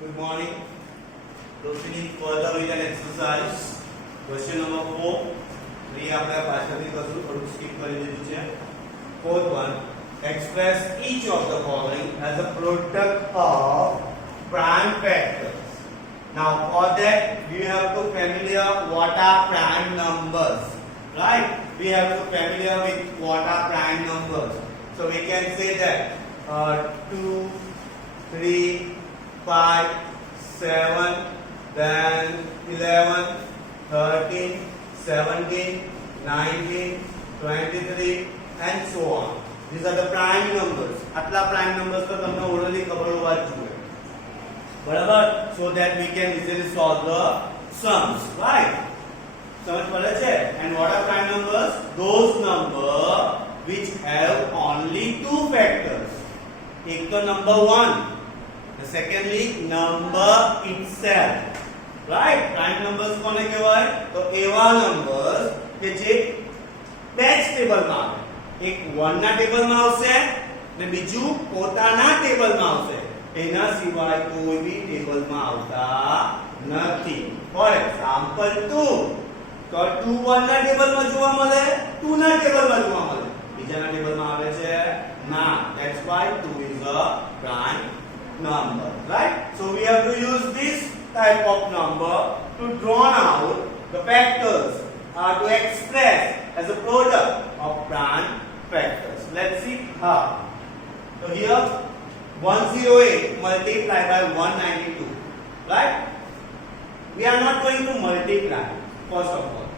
Good morning. Proceeding further with an exercise. Question number 4. We આપણે પાછળથી કરશું થોડું સ્કીપ કરી દીધું છે. Fourth one. Express each of the following as a product of prime factors. Now for that we have to familiar what are prime numbers. Right? We have to familiar with what are prime numbers. So we can say that 2, 3, 5, 7, then 11, 13, 17, 19, 23 and so on. These are the prime numbers. આટલા prime numbers તો તમને already ખબર હોવા જ જોઈએ. બરાબર? So that we can easily solve the sums, right? સમજ પડે છે? And what are prime numbers? Those numbers which have only two factors. એક તો number 1. The secondly number itself. Right? Prime numbers કોને કહેવાય? તો એવા numbers કે જે બેઝ ટેબલમાં આવે. એક 1 ના ટેબલમાં આવશે ને બીજું પોતાના ટેબલમાં આવશે. એના સિવાય કોઈ બી ટેબલમાં આવતા નથી. ફોર એક્ઝામ્પલ 2 તો 2 1 ના ટેબલમાં જોવા મળે, 2 ના ટેબલમાં જોવા મળે. બીજાના ટેબલમાં આવે છે ના. That's why 2 is a prime number, right? So we have to use this type of number to draw out the factors to express as a product of prime factors. Let's see how. So here 108 multiplied by 192, right? We are not going to multiply first of all,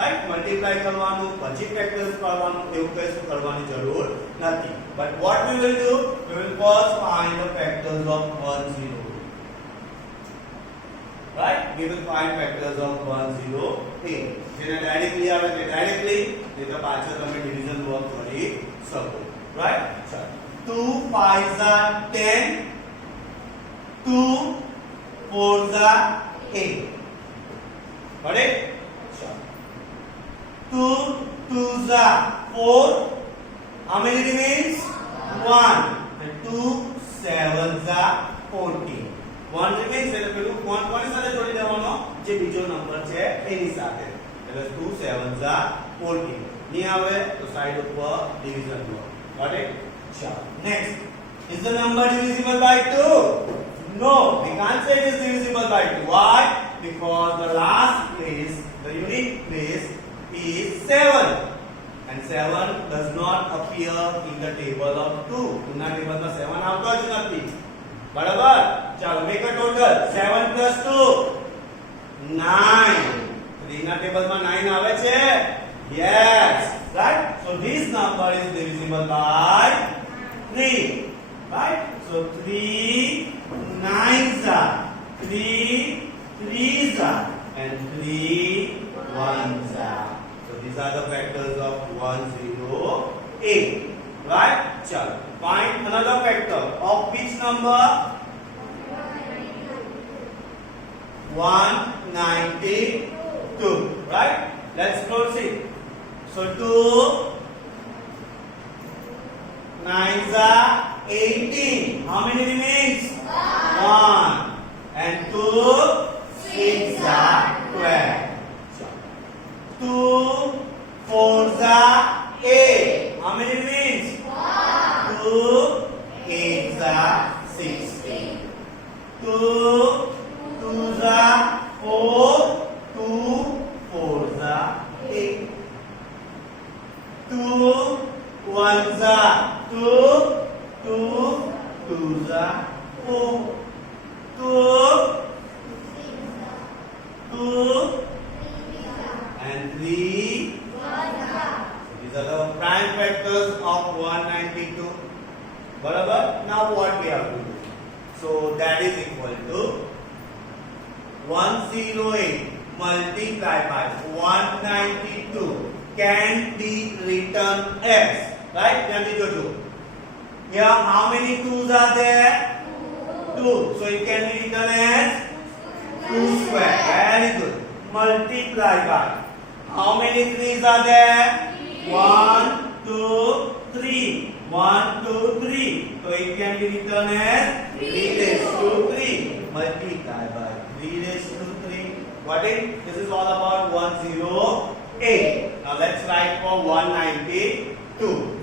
right? Multiply કરવાનું પછી factors કરવાનું એવું કશું કરવાની જરૂર નથી. But what we will do, we will first find the factors of 108. Right? We will find factors of 108. જેને directly આવે તે ડાયરેક્ટલી, નહીં તો પાછળ તમે ડિવિઝન વર્ક કરી શકો. Right? ચાલો. 2 5s are 10, 2 4s are 8. Got it? Chalu. 2 2s are 4. How many remains? 1. And 2 7s are 14. 1 remains એટલે પેલું કોની સાથે જોડી દેવાનો? જે બીજો નંબર છે એની સાથે. એટલે 2 7s are 14. ની આવે તો સાઈડ ઉપર ડિવિઝન લો. Got it? ચાલો. Next. Is the number divisible by 2? No, we can't say it is divisible by 2. Why? Because the last place, the unit place is 7. And 7 does not appear in the table of 2. ના ટેબલમાં 7 આવતો જ નથી. બરાબર? ચાલો make a total. 7 plus 2 9. 3 ના ટેબલમાં 9 આવે છે? Yes. Right? So this number is divisible by 3. Right? So 3 9s are 3 3s are and 3 1s are. So these are the factors of 108. Right? Chalo. Find another factor of which number? 192. Right? Let's proceed. So 2 9s are 18. How many remains? 1. And 2 6s are 12. 2 4s are 8. How many remains? 2 8s are 16. 2 2s are 4. 2 4s are 8. 2 1s are 2. 2 2s are 4. 2 2 and 3 these are the prime factors of 192. Barabar? Now what we have to do? So that is equal to 108 multiplied by 192 can be written as, right? Jandi jojo. Here how many 2's are there? 2. So it can be written as 2 square. Very good. Multiply by how many 3's are there? 1 2 3. 1 2 3. So it can be written as 3 raised to 3. multiply by 3 raised to 3. Got it? This is all about 108. Now let's write for 192.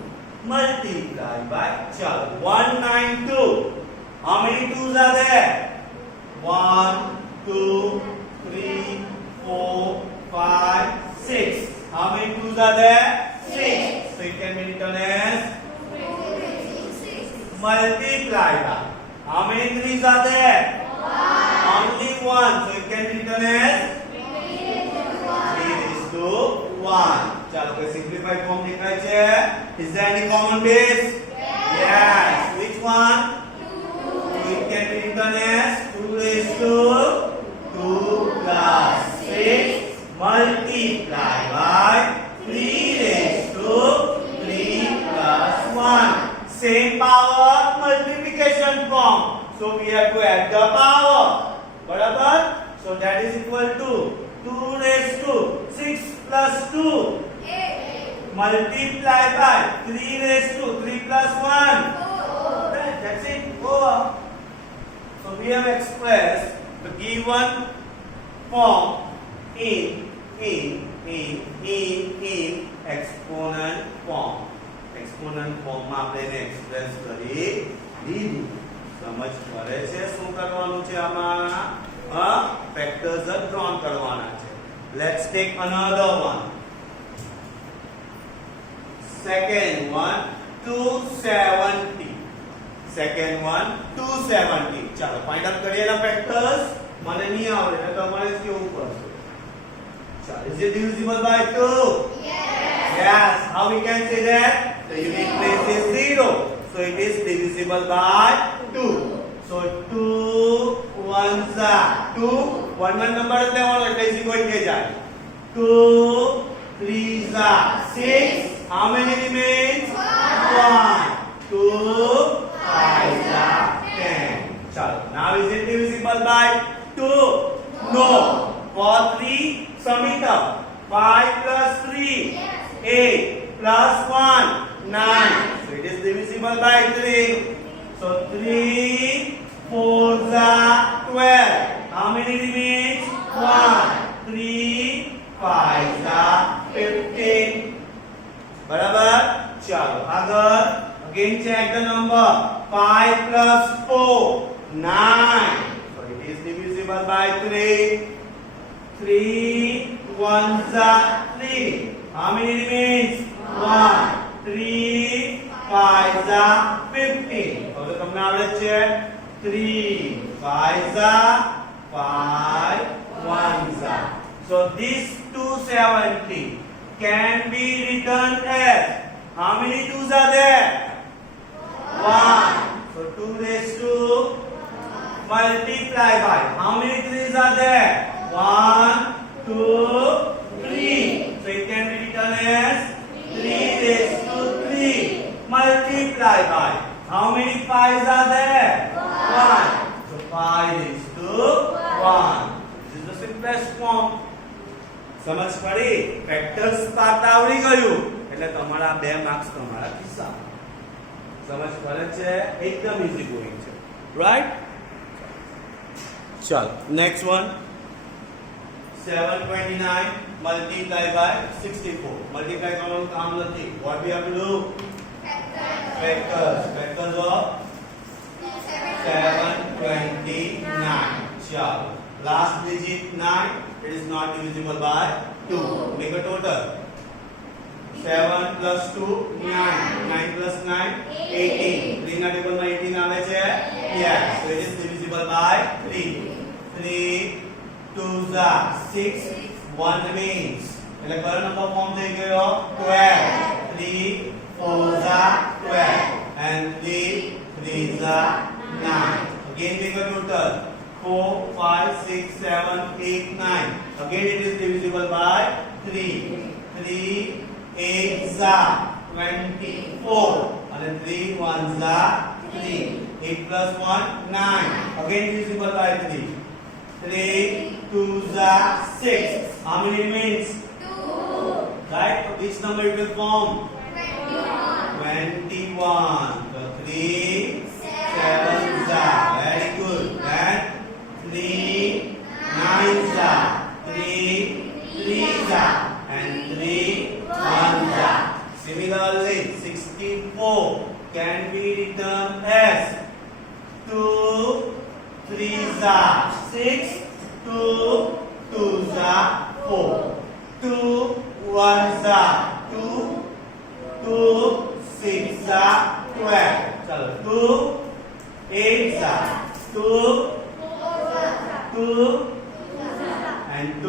Multiply by 192. How many 2s are there? 1, 2, 3, 4, 5, 6. How many 2s are there? 6. So it can be written as multiply by. How many 3s are there? Only 1. So it can be written as 3 raised to 1. चलो कोई simplified form लिखा है? Is there any common base? Yes. Which one? 2. It can be written as 2 raised to 2 plus 6 multiply by 3 raised to 3 plus 1. Same power multiplication form. So we have to add the power. बराबर? So that is equal to 2 raised to 6 plus 2. 8. Multiply by 3 raised to 3 plus 1. 4. That's it. Over. So we have expressed the given form in exponent form. Exponent form માં આપણે એને express કરી દીધું. સમજ પડે છે શું કરવાનું છે આમાં? ફેક્ટર્સ જ ડ્રોન કરવાના છે. Let's take another one. Second one 270. Second one 270. ચાલો ફાઇન્ડ આઉટ કરીએ એના ફેક્ટર્સ. મને નહીં આવડે એટલે તમારે જ કેવું પડશે. ચાલો is it divisible by 2? Yes. How we can say that? The unit place is 0. So it is divisible by 2. So 2 1s are 2. 1 number એટલે વાળો એટલે ઇઝ કોઈ કે જાય. 2 3s are 6. How many remains? 1. 2 5s are 10. Chalo. Now is it divisible by 2? No. For 3 sum it up. 5 plus 3 8 plus 1 9. So it is divisible by 3. So 3 4s are 12. How many remains? 1. 3 5s are 15. बराबर? चलो आगे. Again check the number. 5 plus 4 9. So it is divisible by 3. 3 1s are 3. How many remains? 1. 3 5s are 15. હવે તમને આવડે છે? 3 5s are 5 1s are. So this 270 can be written as how many 2s are there? 1. So 2 raised to multiply by how many 3s are there? 1 2 3. So it can be written as 3 raised to 3 multiply by how many 5s are there? 1. So 5 raised to 1. This is the simplest form. સમજ પડી? Factors part આવડી ગયું એટલે તમારા 2 marks તમારા ખિસ્સા. સમજ પડે છે? એકદમ ઈઝી ગોઈંગ છે. રાઈટ? ચાલો next one 729 multiply by 64. Multiply કરવાનું કામ નથી. What we have to do? Factors. Factors of 729. ચાલો. Last digit 9. It is not divisible by 2. Make a total. 7 plus 2 9. 9 plus 9 18. 3 ના ટેબલ માં 18 આવે છે? Yes. So it is divisible by 3. 3 2s are 6. 1 remains. એટલે કયો નંબર ફોર્મ થઈ ગયો? 12. 3 4s are 12 and 3 3s are 9. Again make a total. 4 5 6 7 8 9. Again it is divisible by 3. 3 8s are 24 and 3 1s are 3. 8 plus 1 9. Again divisible by 3. 3 2s are 6. How many remains? 2. Right? So which number it will form? 21. So 3 7s are very good. And 3s are 6, 2, 2s are 4, 2 1s are 2, 2 6s are 12. चलो 2 8s are 2, 2 and 2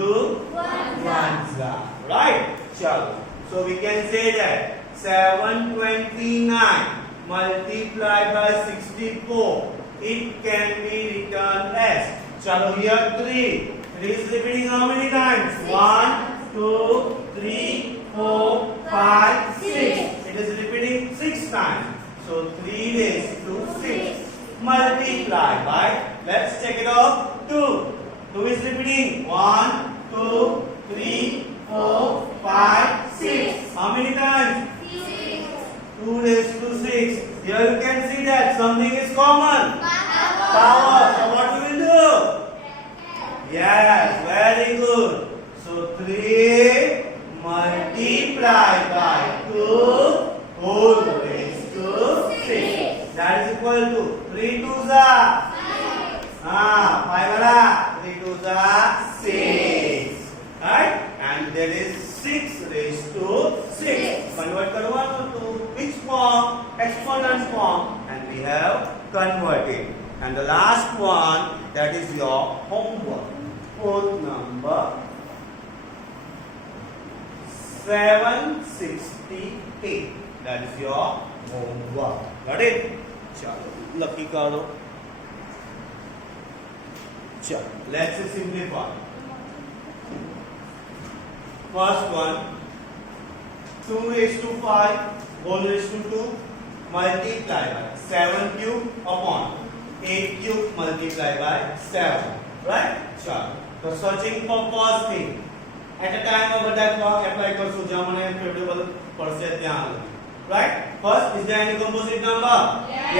1s are right. चलो so we can say that 729 multiplied by 64 it can be written as chalo here 3 is repeating how many times 1 2 3 4 5 6 it is repeating 6 times so 3 raised to 6 multiplied by let's check it off 2 is repeating 1 2 3 4 5 6 how many times 2 raised to 6. Here you can see that something is common. Power. So what we will do? Yes, very good. So 3 multiplied by 2 whole raised to 6. That is equal to 3 2s are 5 wala 3 2s are 6. Right? And that is 6 raised to 6. Convert karwano to which form? Exponent form. And we have converted. And the last one, that is your homework. Fourth number 768. That is your homework. Got it? Chalo, lucky karo. Chalo, let's simplify. First one 2 raised to 5 whole raised to 2 multiply by 7 cube upon 8 cube multiply by 7 right sure so searching for first thing at a time of that apply करसु જ્યાં મને favorable પડશે ત્યાં right first is there any composite number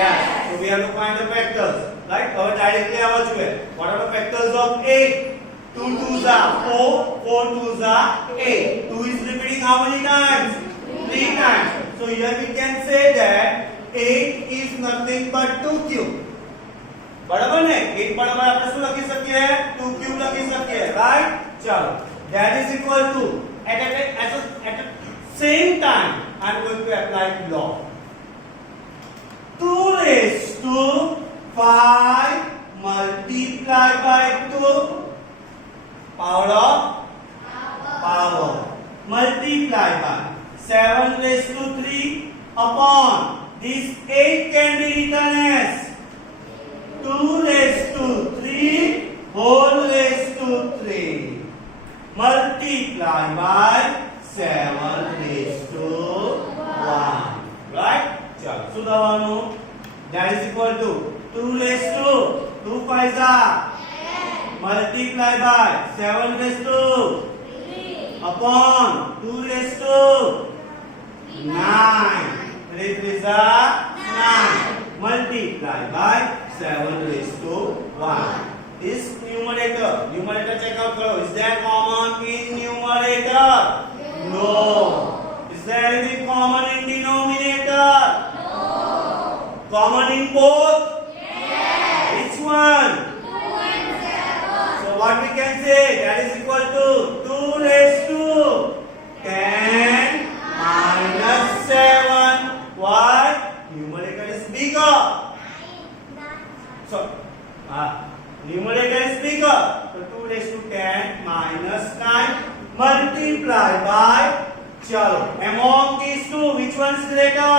yes so we have to find the factors right હવે directly આવવા જોઈએ what are the factors of 8 2 2s are 4, 4 2s are 8. 2 is repeating how many times? 3 times. So here we can say that 8 is nothing but 2 cube. बराबर ने 8 बराबर આપણે શું લખી શકીએ 2 cube લખી શકીએ right ચલો that is equal to at the same time I am going to apply law 2 raised to 5 multiplied by 2 power of power multiply by 7 raised to 3 upon this 8 can be written as 2 raised to 3 whole raised to 3 multiply by 7 raised to 1 right chalo sudhavanu that is equal to 2 raised to 2 5s are multiply by 7 raised to 3 upon 2 raised to 9 3 3s are 9 multiply by 7 raised to 1 this numerator check out karo is there common in numerator no is there anything common in denominator no common in both yes which one what we can say that is equal to 2 raised to 10 minus 7 why numerator is bigger so numerator is bigger so 2 raised to 10 minus 9 multiply by chalo among these two which one is greater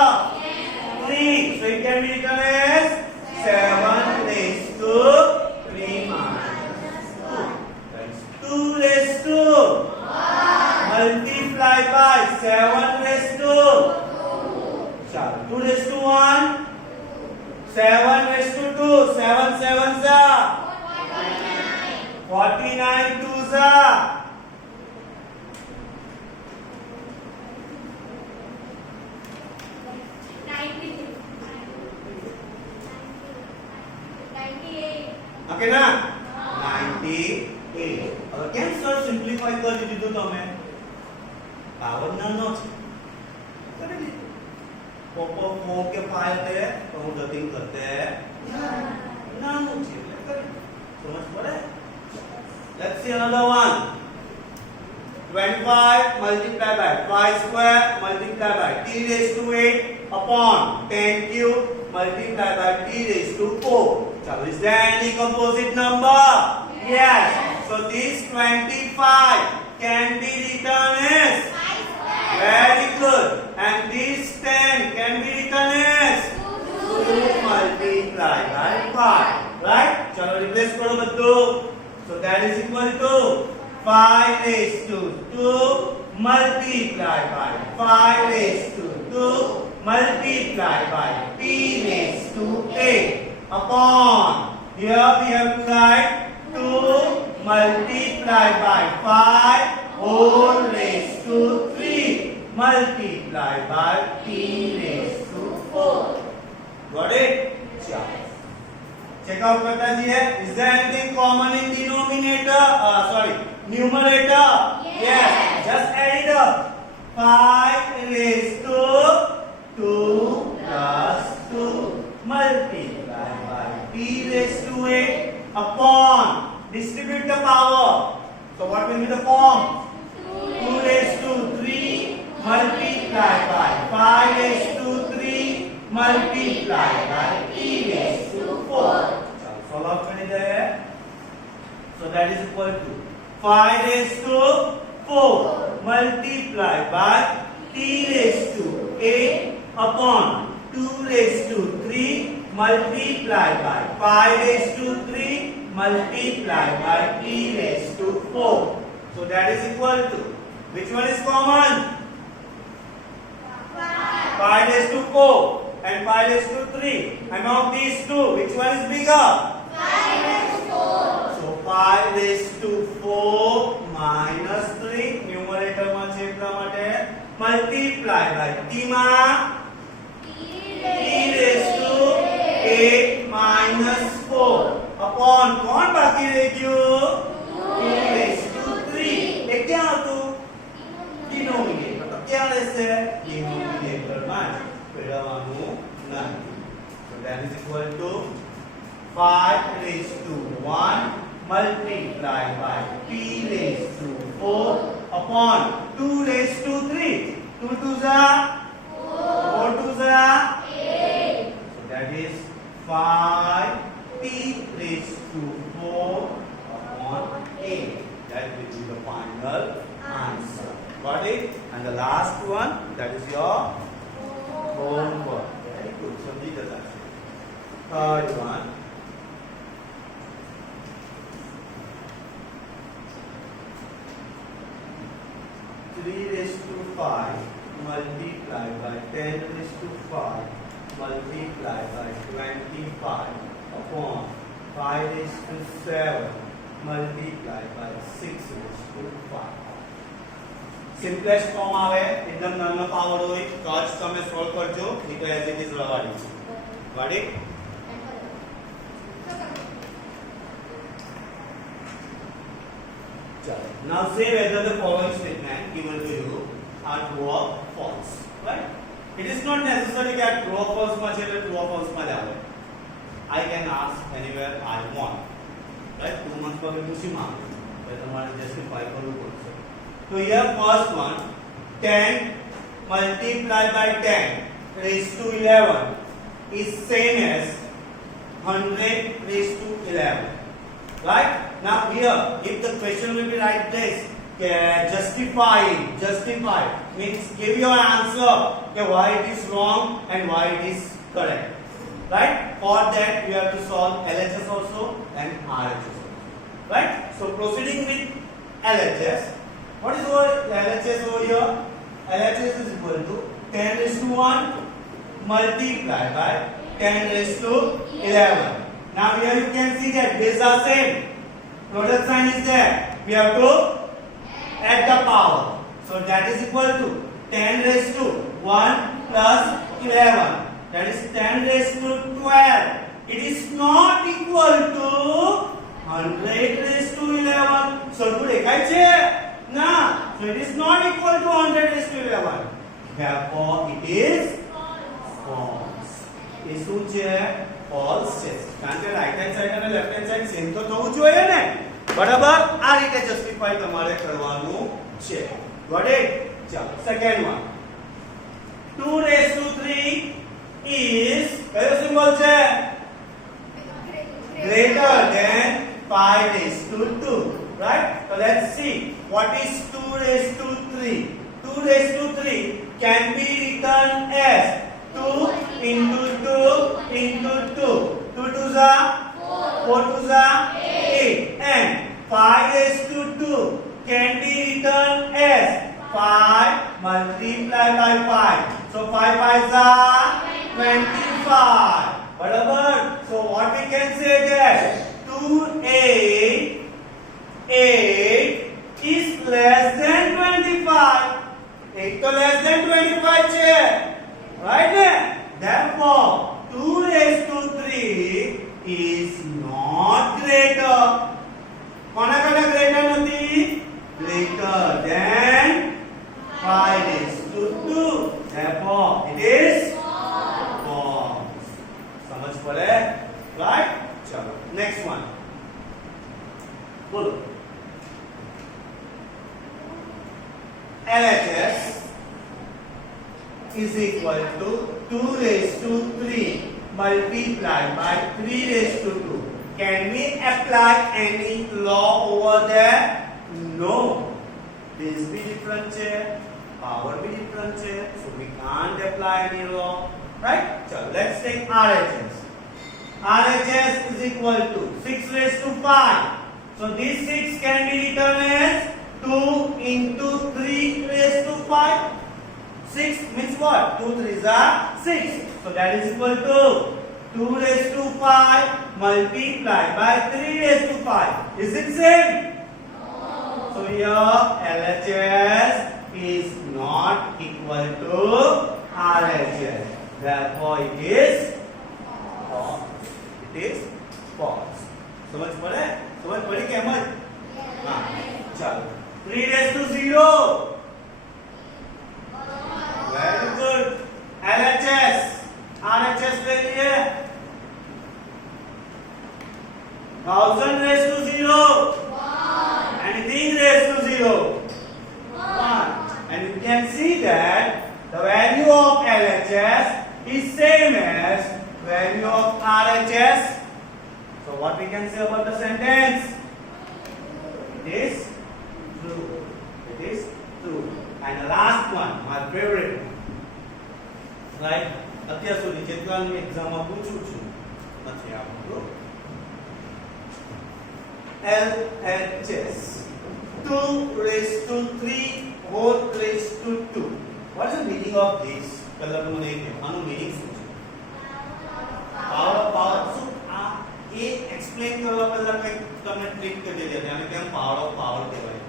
3 so it can be written as 7 raised to 3 minus 2 raised to 1 multiply by 7 raised to 2 raised to 1 7 raised to 2 7 7s are 49 2s are 98 okay na 98 હવે કેમ sir simplify કરી દીધું તમે power નાનો છે કરી દીધું પોપો 4 કે 5 તે તો હું ડબિંગ કરતે નાનું છે એટલે કરી see another one. 25 multiplied by 5 square multiplied by t raised to 8 upon 10 cube multiplied by t raised to 4. So is there any composite number? Yes. So this 25 can be written as 5 square. Very good. And this 10 can be written as 2 multiplied by 5. Right? Chalo replace karo baddu. So that is equal to 5 raised to 2 multiplied by 5 raised to 2 multiplied by p raised to 8 upon. Here we have to write 2 multiplied by 5 whole raised to 3 multiplied by p raised to 4. Got it? Check out करता है. Is there anything common in denominator? Numerator? Yes. Just add it up. 5 raised to 2 plus 2 multiplied by p raised to 8 upon. Distribute the power. So what will be the form? 2 raised to 3 multiplied by 5 raised to 3 multiplied by p raised to 4. Solve out कर दीजिए. So that is equal to 5 raised to 4 multiplied by t raised to 8 upon 2 raised to 3 multiplied by 5 raised to 3 multiplied by t raised to 4. So that is equal to, which one is common? 5 raised to 4 and 5 raised to 3. And of these two, which one is bigger? 5 raised to 4. So 5 raised to 4 minus 3 numerator માં છે એટલા માટે multiply by t માં t raised to 8 minus 4 upon કોણ બાકી રહી ગયું 2 raised to 3. એ ક્યાં હતું? Denominator. તો ક્યાં રહેશે? Denominator માં ફેરવવાનું નથી. So that is equal to 5 raised to 1 multiplied by p raised to 4 upon 2 raised to 3. 2 2s are 4 2s are 8. So that is 5 p raised to 4 upon 8. That will be the final answer. Got it? And the last one, that is your homework. Very good. So these are the third one. 3 raised to 5 multiplied by 10 raised to 5 multiplied by 25 upon 5 raised to 7 multiplied by 6 raised to 5. Simplest form આવે એકદમ નાનો power હોય તો જ તમે solve કરજો નહીં તો એઝ ઇટ ઇઝ રવા દેજો. Got it? Now say whether the following statement given to you are true or false. Right? It is not necessary that true or false માં છે એટલે true or false માં જ આવે. I can ask anywhere I want. Right? 2 months પર પૂછી માંગો તો તમારે justify કરવું પડશે. So here first one, 10 multiplied by 10 raised to 11 is same as 100 raised to 11. Right? Now here, if the question will be like this, justify means give your answer why it is wrong and why it is correct. Right? For that we have to solve LHS also and RHS also. Right? So proceeding with LHS. What is our LHS over here? LHS is equal to 10 raised to 1 multiplied by 10 raised to 11. Now here you can see that these are same. Product sign is there. We have to add the power. So that is equal to 10 raised to 1 plus 11. That is 10 raised to 12. It is not equal to 100 raised to 11. So to દેખાય છે? ના. So it is not equal to 100 raised to 11. Therefore it is false. એ શું છે? False છે. કારણ કે right hand side અને left hand side same તો થવું જોઈએ ને. બરાબર આ રીતે જસ્ટિફાઈ તમારે કરવાનું છે ગોટ ઇટ ચાલો second one 2 raised to 3 is કયો સિમ્બોલ છે greater than 5 raised to 2 right so let's see what is 2 raised to 3 2 raised to 3 can be written as 2 into 2 into 2 2 twos are 4 twos are 8 and 5 raised to 2 can be written as 5 multiplied by 5 so 5 5s are 25 barabar so what we can say that 2 8 is less than 25 8 तो less than 25 છે right therefore 2 raised to 3 is not greater કોના કરતા greater નથી greater than 5 raised to 2 therefore it is false समझ पड़े right चलो next one बोलो LHS is equal to 2 raised to 3 multiplied by 3 raised to 2. Can we apply any law over there? No. This be different here, power be different here, so we can't apply any law. Right? So let's take RHS. RHS is equal to 6 raised to 5. So this 6 can be written as 2 into 3 raised to 5. 6 means what? 2 3s are 6. So that is equal to 2 raised to 5 multiplied by 3 raised to 5. Is it same? No. So here LHS is not equal to RHS. Therefore it is false. It is false. समझ पड़े? समझ पड़ी क्या मत? हाँ चलो 3 raised to 0. Very good. LHS. RHS ले लिए. 1000 raised to 0. 1. Anything raised to 0. 1. And you can see that the value of LHS is same as value of RHS. So what we can say about the sentence? It is true. It is true. And the last one, my favorite. Right? અત્યાર સુધી જેટલા એક્ઝામમાં પૂછું છું નથી આવતું LHS 2 raised to 3 whole raised to 2 what is the meaning of this પહેલા તો મને આનો meaning શું છે power શું આ એ એક્સપ્લેન કરવા પહેલા કંઈક તમને ટ્રીક કરી દેજો આને કેમ power of power કહેવાય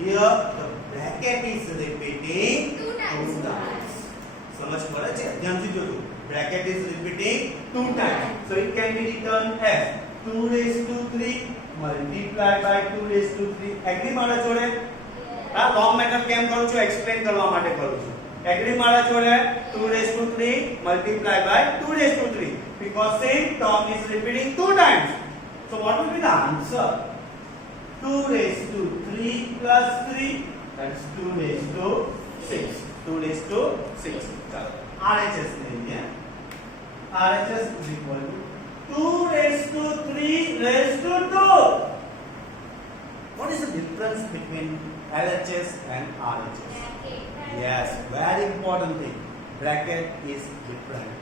here the bracket is repeating two times समझ पड़े છે ધ્યાનથી જોજો bracket is repeating 2 times so it can be written as 2 raised to 3 multiplied by 2 raised to 3 agri મારા જોડે આ લોંગ મેથડ કેમ કરું છું એક્સપ્લેન કરવા માટે કરું છું એગ્રી મારા જોડે 2 raised to 3 multiplied by 2 raised to 3 because same term is repeating 2 times so what will be the answer 2 raised to 3 plus 3 that's 2 raised to 6 2 raised to 6 चलो RHS लेंगे RHS is equal to 2 raised to 3 raised to 2 what is the difference between LHS and RHS yes very important thing bracket is different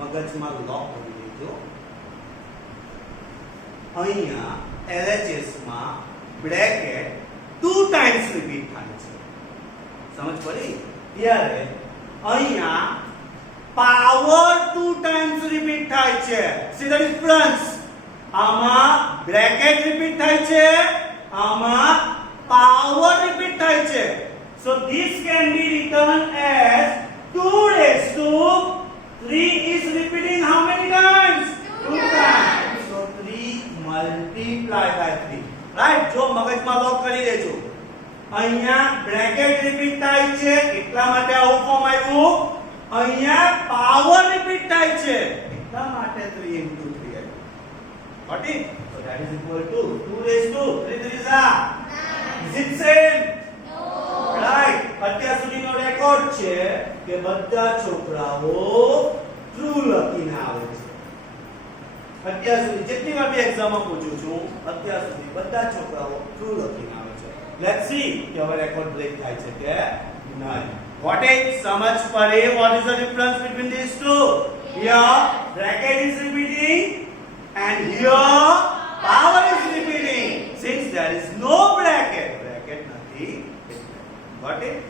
મગજમાં લોક કરી દેજો અહીંયા LHS માં bracket 2 times repeat થાય છે समझ पड़ी ત્યારે અહીંયા પાવર 2 times repeat થાય છે see the difference આમાં bracket repeat થાય છે આમાં power repeat થાય છે so this can be written as 2 raised to 3 is repeating how many times 2 times so 3 multiplied by 3 right જો મગજમાં લોક કરી દેજો અહીંયા બ્રેકેટ રિપીટ થાય છે એટલા માટે આવું ફોર્મ આવ્યું અહીંયા પાવર રિપીટ થાય છે એટલા માટે 3 into 3 આવ્યું Got it? So that is equal to 2 raised to 3 3s are. Is it same? Right. અત્યાર સુધીનો રેકોર્ડ છે કે બધા છોકરાઓ ટ્રુ લખીને આવે છે. અત્યાર સુધી જેટલી વાર બી એક્ઝામમાં પૂછું છું અત્યાર સુધી બધા છોકરાઓ ટ્રુ લખીને આવે છે. લેટ્સ સી કે હવે રેકોર્ડ બ્રેક થાય છે કે નહીં. Got it? સમજ પડે? What is the difference between these two? Here bracket is repeating and here power is repeating. Since there is no bracket, bracket નથી. Got it?